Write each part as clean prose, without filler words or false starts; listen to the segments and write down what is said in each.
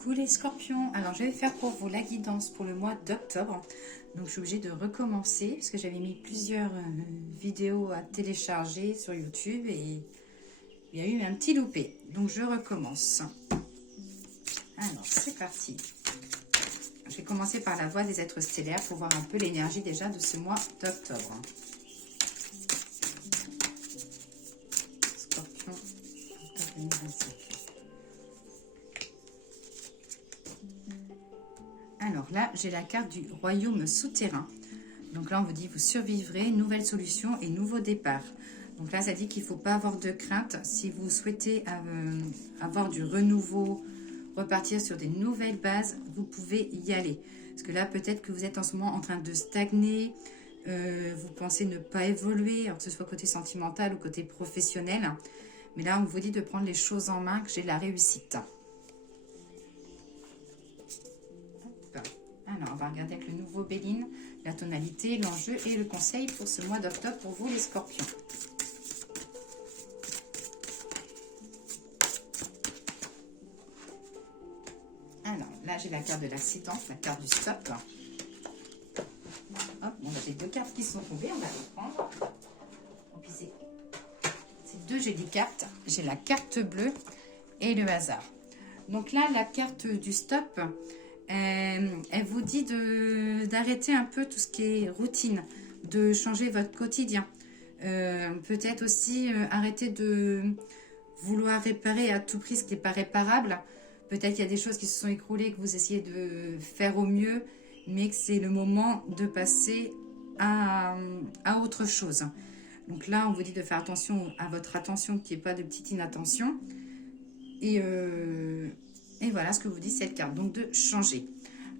Coucou les scorpions, alors je vais faire pour vous la guidance pour le mois d'octobre. Donc je suis obligée de recommencer parce que j'avais mis plusieurs vidéos à télécharger sur YouTube et il y a eu un petit loupé. Donc je recommence. Alors c'est parti. Je vais commencer par la voie des êtres stellaires pour voir un peu l'énergie déjà de ce mois d'octobre. Scorpion, octobre 2025. Alors là, j'ai la carte du royaume souterrain. Donc là, on vous dit, vous survivrez, nouvelle solution et nouveau départ. Donc là, ça dit qu'il ne faut pas avoir de crainte. Si vous souhaitez avoir du renouveau, repartir sur des nouvelles bases, vous pouvez y aller. Parce que là, peut-être que vous êtes en ce moment en train de stagner, vous pensez ne pas évoluer, alors que ce soit côté sentimental ou côté professionnel. Mais là, on vous dit de prendre les choses en main, que j'ai la réussite. Alors, on va regarder avec le nouveau Béline, la tonalité, l'enjeu et le conseil pour ce mois d'octobre pour vous les scorpions. Alors, là, j'ai la carte de l'accident, la carte du stop. Hop, bon, j'ai deux cartes qui sont tombées, on va les prendre. C'est deux, j'ai des cartes. J'ai la carte bleue et le hasard. Donc là, la carte du stop... elle vous dit d'arrêter un peu tout ce qui est routine, de changer votre quotidien. Peut-être aussi arrêter de vouloir réparer à tout prix ce qui n'est pas réparable. Peut-être qu'il y a des choses qui se sont écroulées, que vous essayez de faire au mieux, mais que c'est le moment de passer à autre chose. Donc là, on vous dit de faire attention à votre attention, qu'il n'y ait pas de petite inattention. Et voilà ce que vous dit cette carte, donc de changer.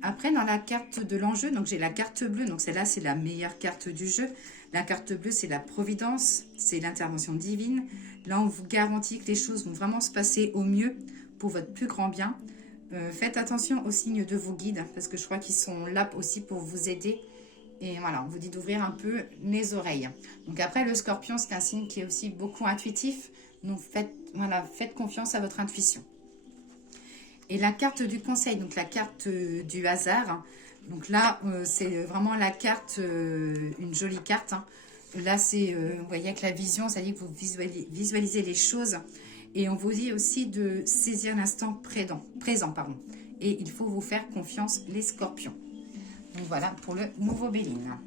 Après, dans la carte de l'enjeu, donc j'ai la carte bleue, donc celle-là, c'est la meilleure carte du jeu. La carte bleue, c'est la providence, c'est l'intervention divine. Là, on vous garantit que les choses vont vraiment se passer au mieux pour votre plus grand bien. Faites attention aux signes de vos guides, parce que je crois qu'ils sont là aussi pour vous aider. Et voilà, on vous dit d'ouvrir un peu les oreilles. Donc après, le scorpion, c'est un signe qui est aussi beaucoup intuitif. Donc faites confiance à votre intuition. Et la carte du conseil, donc la carte du hasard. Donc là, c'est vraiment la carte, une jolie carte. Hein. Là, c'est, vous voyez, avec la vision, ça dit que vous visualisez les choses. Et on vous dit aussi de saisir l'instant présent. Et il faut vous faire confiance, les scorpions. Donc voilà pour le nouveau Béline.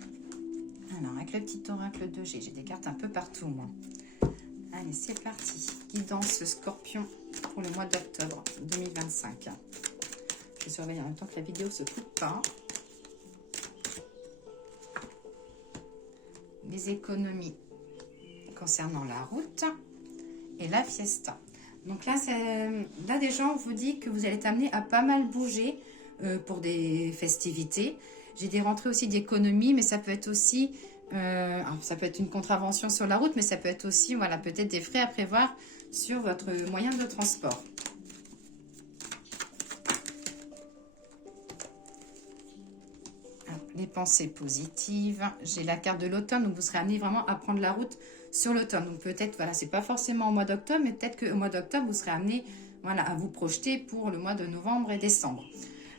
Alors, avec le petit oracle 2G, j'ai des cartes un peu partout, moi. Allez, c'est parti. Guidance scorpion pour le mois d'octobre 2025. Je surveille en même temps que la vidéo ne se coupe pas. Les économies concernant la route et la fiesta. Donc là, déjà, on vous dit que vous allez être amené à pas mal bouger pour des festivités. J'ai des rentrées aussi d'économies, mais ça peut être aussi... ça peut être une contravention sur la route, mais ça peut être aussi, voilà, peut-être des frais à prévoir sur votre moyen de transport. Alors, les pensées positives. J'ai la carte de l'automne, donc vous serez amené vraiment à prendre la route sur l'automne. Donc peut-être, voilà, c'est pas forcément au mois d'octobre, mais peut-être qu'au mois d'octobre, vous serez amené, voilà, à vous projeter pour le mois de novembre et décembre.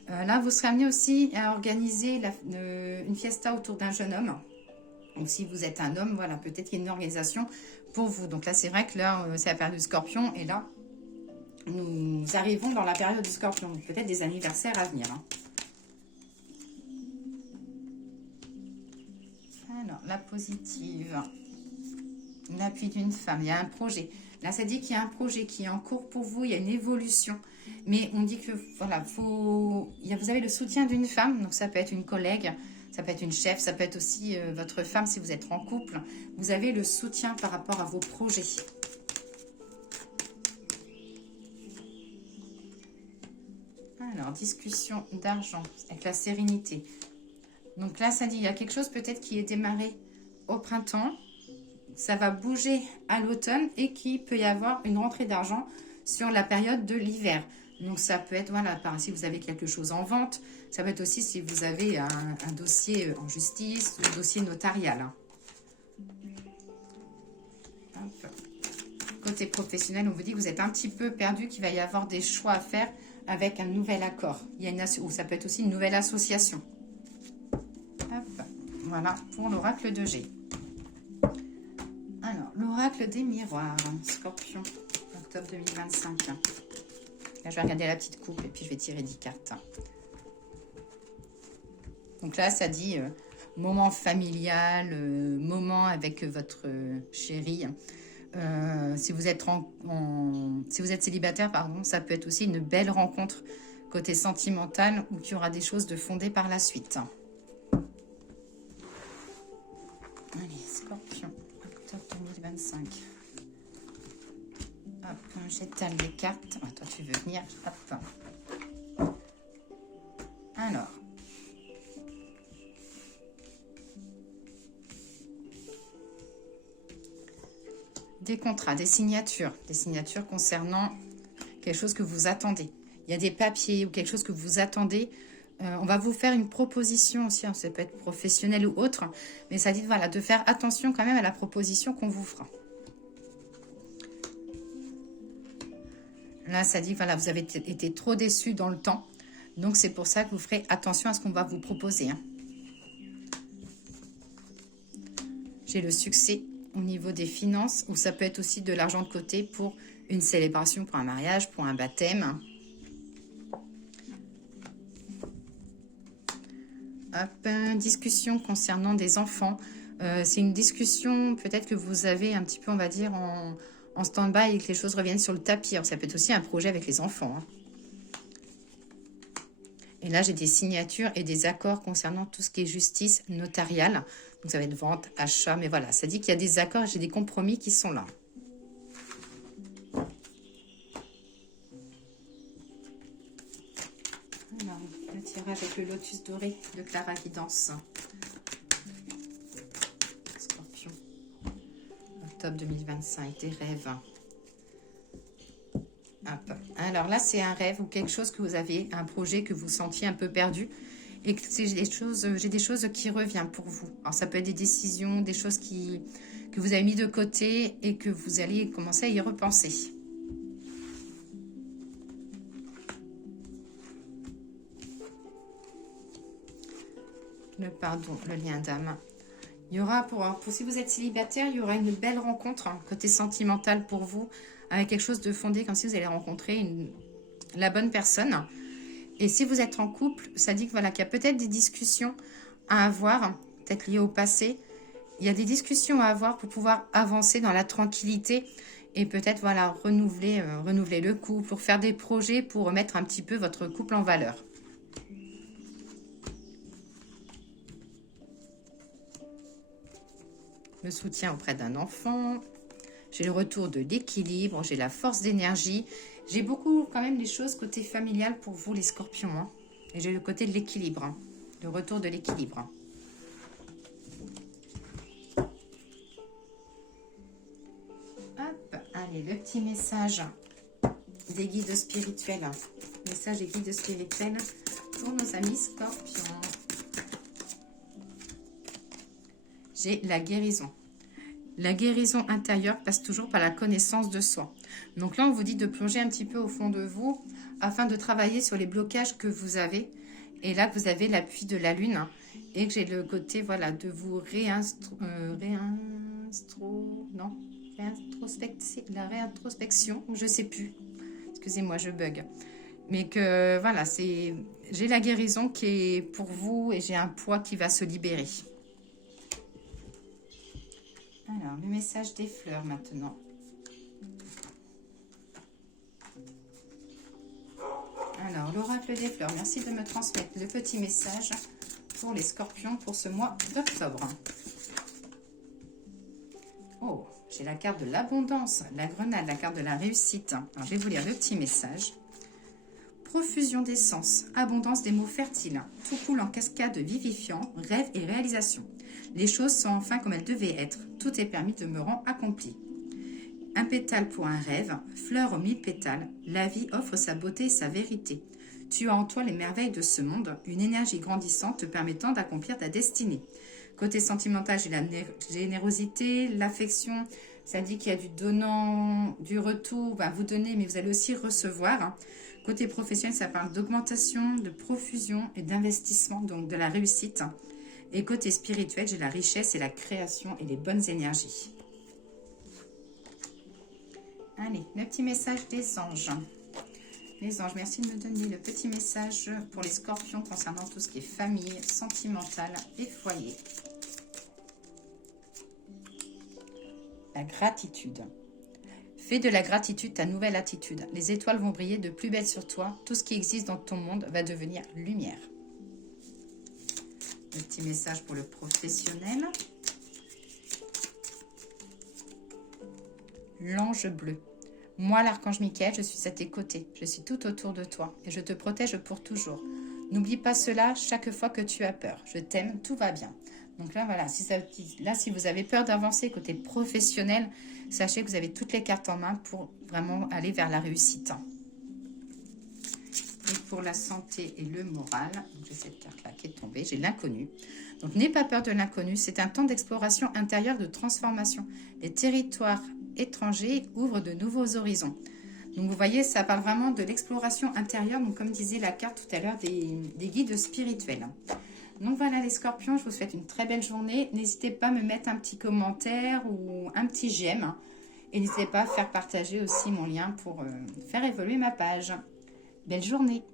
Là, vous serez amené aussi à organiser une fiesta autour d'un jeune homme. Donc, si vous êtes un homme, voilà, peut-être qu'il y a une organisation pour vous. Donc là, c'est vrai que là, c'est la période du scorpion. Et là, nous arrivons dans la période du scorpion. Donc, peut-être des anniversaires à venir. Hein. Alors, la positive. L'appui d'une femme. Il y a un projet. Là, ça dit qu'il y a un projet qui est en cours pour vous. Il y a une évolution. Mais on dit que, voilà, vous avez le soutien d'une femme. Donc, ça peut être une collègue. Ça peut être une chef, ça peut être aussi votre femme si vous êtes en couple. Vous avez le soutien par rapport à vos projets. Alors, discussion d'argent avec la sérénité. Donc là, ça dit, il y a quelque chose peut-être qui est démarré au printemps. Ça va bouger à l'automne et qu'il peut y avoir une rentrée d'argent sur la période de l'hiver. Donc, ça peut être, voilà, si vous avez quelque chose en vente. Ça peut être aussi si vous avez un dossier en justice ou un dossier notarial. Hein. Côté professionnel, on vous dit que vous êtes un petit peu perdu, qu'il va y avoir des choix à faire avec un nouvel accord. Il y a ou ça peut être aussi une nouvelle association. Hop, voilà pour l'oracle de G. Alors, l'oracle des miroirs, Scorpion, octobre 2025. Là, je vais regarder la petite coupe et puis je vais tirer 10 cartes. Donc là, ça dit moment familial, moment avec votre chéri. Si vous êtes si vous êtes célibataire, pardon, ça peut être aussi une belle rencontre côté sentimental où il y aura des choses de fondées par la suite. Allez, Scorpion, octobre 2025. Hop, j'étale les cartes. Ah, toi, tu veux venir. Hop. Alors. Des contrats, des signatures concernant quelque chose que vous attendez. Il y a des papiers ou quelque chose que vous attendez. On va vous faire une proposition aussi, hein, ça peut être professionnel ou autre, mais ça dit voilà, de faire attention quand même à la proposition qu'on vous fera. Là, ça dit voilà, vous avez été trop déçus dans le temps, donc c'est pour ça que vous ferez attention à ce qu'on va vous proposer. Hein. J'ai le succès au niveau des finances, ou ça peut être aussi de l'argent de côté pour une célébration, pour un mariage, pour un baptême. Hop, discussion concernant des enfants. C'est une discussion peut-être que vous avez un petit peu, on va dire, en stand-by et que les choses reviennent sur le tapis. Alors, ça peut être aussi un projet avec les enfants. Hein. Et là, j'ai des signatures et des accords concernant tout ce qui est justice notariale. Donc, ça va être vente, achat, mais voilà. Ça dit qu'il y a des accords, j'ai des compromis qui sont là. Alors, le tirage avec le lotus doré de Clara Guidance. Scorpion. Octobre 2025, des rêves. Hop. Alors là, c'est un rêve ou quelque chose que vous avez, un projet que vous sentiez un peu perdu et que j'ai des choses qui reviennent pour vous. Alors ça peut être des décisions, des choses que vous avez mis de côté et que vous allez commencer à y repenser. Le pardon, le lien d'âme. Il y aura, pour si vous êtes célibataire, il y aura une belle rencontre, hein, côté sentimental pour vous, avec quelque chose de fondé, comme si vous allez rencontrer la bonne personne. Et si vous êtes en couple, ça dit que voilà, qu'il y a peut-être des discussions à avoir, peut-être liées au passé. Il y a des discussions à avoir pour pouvoir avancer dans la tranquillité et peut-être voilà, renouveler le couple, pour faire des projets, pour remettre un petit peu votre couple en valeur. Le soutien auprès d'un enfant. J'ai le retour de l'équilibre, j'ai la force d'énergie. J'ai beaucoup quand même des choses côté familial pour vous les scorpions. Hein. Et j'ai le côté de l'équilibre, hein. Le retour de l'équilibre. Hein. Hop, allez, le petit message des guides spirituels. Message des guides spirituels pour nos amis scorpions. J'ai la guérison. La guérison intérieure passe toujours par la connaissance de soi. Donc là, on vous dit de plonger un petit peu au fond de vous afin de travailler sur les blocages que vous avez. Et là, vous avez l'appui de la lune. Hein, et que j'ai le côté, voilà, de vous la réintrospection, je ne sais plus. Excusez-moi, je bug. Mais que, voilà, j'ai la guérison qui est pour vous et j'ai un poids qui va se libérer. Alors, le message des fleurs maintenant. Alors, l'oracle des fleurs, merci de me transmettre le petit message pour les scorpions pour ce mois d'octobre. Oh, j'ai la carte de l'abondance, la grenade, la carte de la réussite. Alors, je vais vous lire le petit message. Profusion d'essence, abondance des mots fertiles. Tout coule en cascade vivifiant, rêve et réalisation. Les choses sont enfin comme elles devaient être. Tout est permis de me rendre accompli. Un pétale pour un rêve, fleur aux 1000 pétales. La vie offre sa beauté et sa vérité. Tu as en toi les merveilles de ce monde, une énergie grandissante te permettant d'accomplir ta destinée. Côté sentimental, j'ai la générosité, l'affection. Ça dit qu'il y a du donnant, du retour, vous donnez, mais vous allez aussi recevoir. Côté professionnel, ça parle d'augmentation, de profusion et d'investissement, donc de la réussite. Et côté spirituel, j'ai la richesse et la création et les bonnes énergies. Allez, le petit message des anges. Les anges, merci de me donner le petit message pour les scorpions concernant tout ce qui est famille, sentimentale et foyer. La gratitude. Fais de la gratitude ta nouvelle attitude. Les étoiles vont briller de plus belle sur toi. Tout ce qui existe dans ton monde va devenir lumière. Le petit message pour le professionnel. L'ange bleu. Moi, l'archange Michael, je suis à tes côtés. Je suis tout autour de toi et je te protège pour toujours. N'oublie pas cela chaque fois que tu as peur. Je t'aime, tout va bien. Donc là, voilà, si vous avez peur d'avancer côté professionnel, sachez que vous avez toutes les cartes en main pour vraiment aller vers la réussite. Et pour la santé et le moral, j'ai cette carte-là qui est tombée, j'ai l'inconnu. Donc n'aie pas peur de l'inconnu, c'est un temps d'exploration intérieure, de transformation. Les territoires étrangers ouvrent de nouveaux horizons. Donc vous voyez, ça parle vraiment de l'exploration intérieure, donc comme disait la carte tout à l'heure, des guides spirituels. Donc voilà les scorpions, je vous souhaite une très belle journée. N'hésitez pas à me mettre un petit commentaire ou un petit j'aime. Et n'hésitez pas à faire partager aussi mon lien pour faire évoluer ma page. Belle journée!